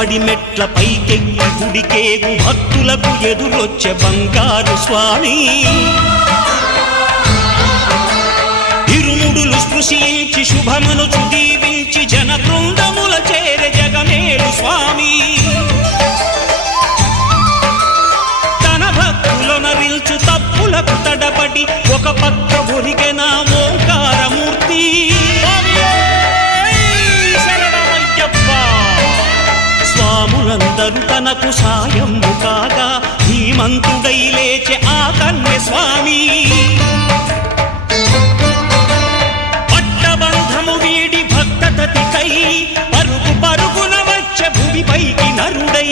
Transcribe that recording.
పడిమెట్ల పైకెక్కి గుడికేగు భక్తులకు ఎదురొచ్చే బంగారు స్వామి ఇరుముడులు స్పృశించి శుభమును దీవించి జన బృందముల చేర జగమేలు స్వామి తన భక్తులనరిల్చు తప్పులకు తడబడి ఒక పక్క ఒరిగెన ఓంకారమూర్తి స్వాములందరూ తనకు సాయము కాగా ధీమంతుడై లేచె ఆ కన్య స్వామి పట్టబంధము వీడి భక్తతతికై పరుగు పరుగున వచ్చె భూమిపైకి నరుడై